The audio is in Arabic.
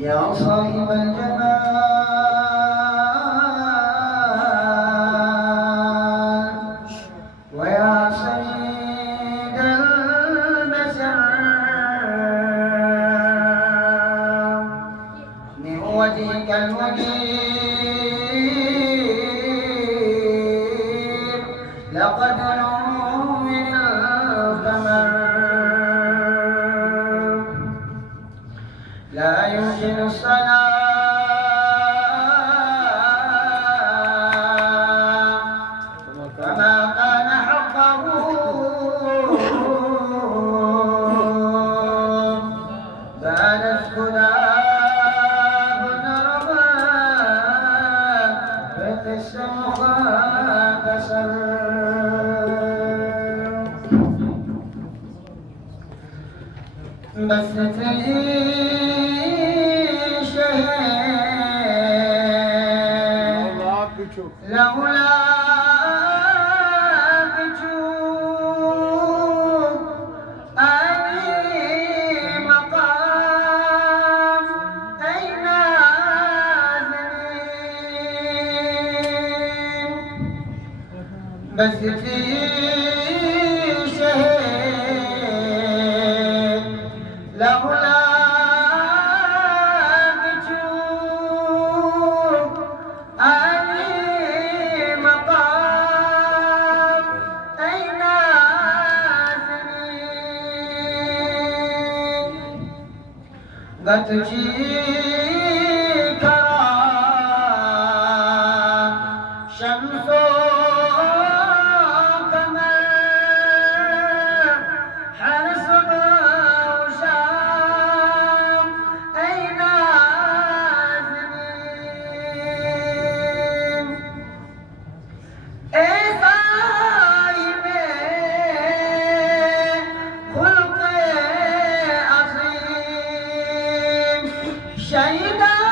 يا صاحب الجمال ويا سيد البشر من وجهك المنير لقد نور القمر لا يمكن الصلاة كما كان حقه بانت خداب الرماد فتسمها كسر بس لولا بجوب أني مقام أين نازلين بس في شهيد لولا قد تجيك شمس قمر حرس وشام أين نازلين خلق عظيم شهيدا